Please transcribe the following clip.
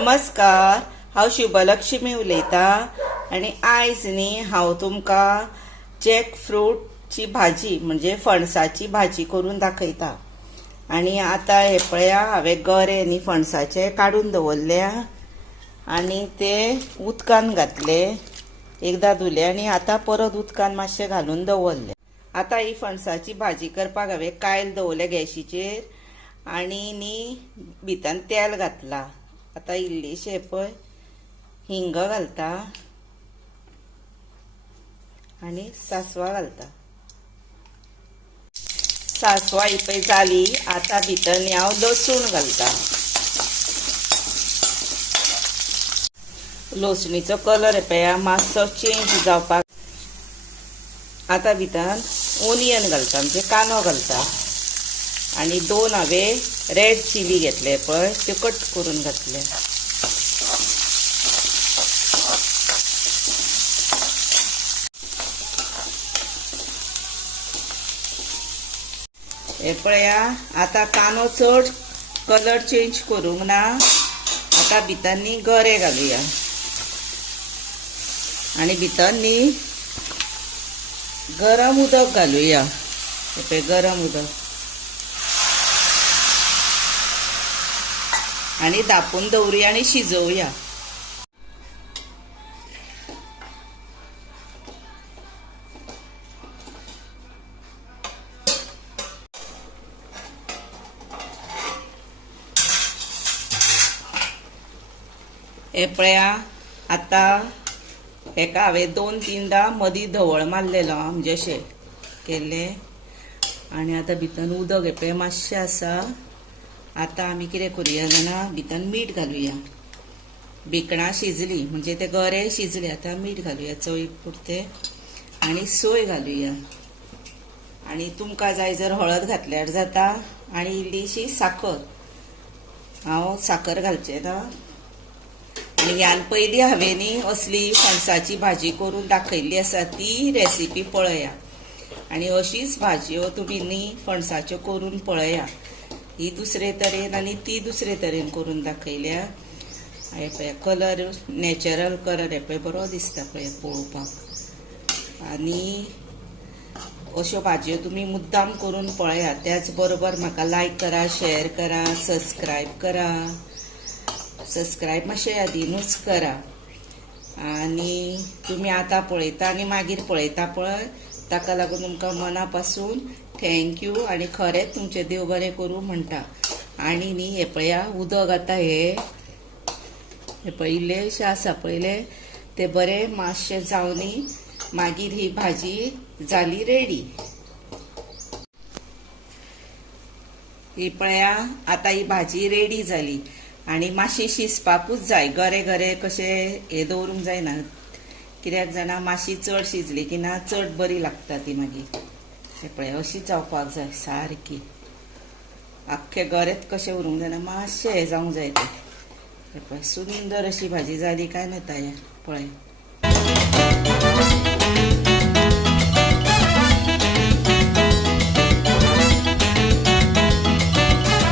नमस्कार, हांव शुभलक्ष्मी उलयतां आनी आयज न्ही हांव तुमकां जॅकफ्रूटची भाजी म्हणजे फणसाची भाजी करून दाखयता। आनी आतां हे पळया, हांवें गरे न्ही फणसाचे काडून दवरल्या आनी ते उदकान घातले, एकदां धुले आनी आतां परत उदकान मातशें घालून दवरले। आतां ही फणसाची भाजी करपाक हांवें कायल दवरले गॅशीचेर आनी न्ही भितर तेल घातला। आता इल्लीशे पळय हिंग घालता आनी सासवां घालता। सासवां ही पळय जाली, आता भितर न्ही हांव लसूण घालता। लसणीचो कलर हे पळया मातसो चेंज जावपाक। आता भितर ओनियन घालता म्हणजे कांदो घालता आनी दोन हांवें रेड चिली घेतले पळय त्यो कट करून घातले। हे पळया, आता कांदो चड कलर चेंज करूंक ना। आता भितर न्ही गरे घालुया आनी भितर न्ही गरम उदक घालुया। हे पळय गरम उदक आनी धापून दवरुया आनी शिजोवया। हे पळया, आता हेका हांवें 2-3दां मदीं धवळ मारलेलो म्हणजे अशें केले आनी आता भितर उदक हे पळय मातशें आसा। आता आमी कितें करुया जाणा, भितर मीठ घालुया। भिकणां शिजली म्हणजे ते गरे शिजले। आता मीठ घालुया चवीक पुरते आनी सोय घालुया आनी तुमकां जाय जर हळद घातल्यार जाता आनी इल्लीशी साखर। हांव साखर घालचें ना। आनी ह्यान पयलीं हांवें न्ही असली फणसाची भाजी करून दाखयल्ली आसा, ती रेसिपी पळया आनी अशीच भाजयो तुमी न्ही फणसाच्यो करून पळया। ही दुसरे तरेन आनी ती दुसरे तरेन करून दाखयल्या। हे पळय कलर नॅचरल कलर हे पळय बरो दिसता पळय पळोवपाक। आनी अश्यो भाजयो तुमी मुद्दाम करून पळया। त्याच बरोबर म्हाका लायक करा, शेअर करा, सबस्क्रायब करा। सबस्क्रायब मातशें यादीनूच करा आनी तुमी आतां पळयता आनी मागीर पळयता पळय, ताका लागून तुमकां मना पासून थँक्यू आनी खरेंच तुमचें देव बरें करूं म्हणटा। आनी न्ही हे पळया उदक आतां हे पळय इल्लेशें आसा पळयलें ते बरें मातशें जावनी मागीर ही भाजी जाली रेडी। ही पळया, आतां ही भाजी रेडी जाली आनी मातशी शिजपाकूच जाय। गरे गरे कशें हे दवरूंक जायना, कित्याक जाणा मातशी चड शिजली की ना चड बरी लागता ती मागीर। हे पळय अशी जावपाक जाय सारकी, आख्खे गरेच कशें उरूंक जायना, मातशें हें जावंक जाय ते। हे पळय सुंदर अशी भाजी जाली काय नाता पळय।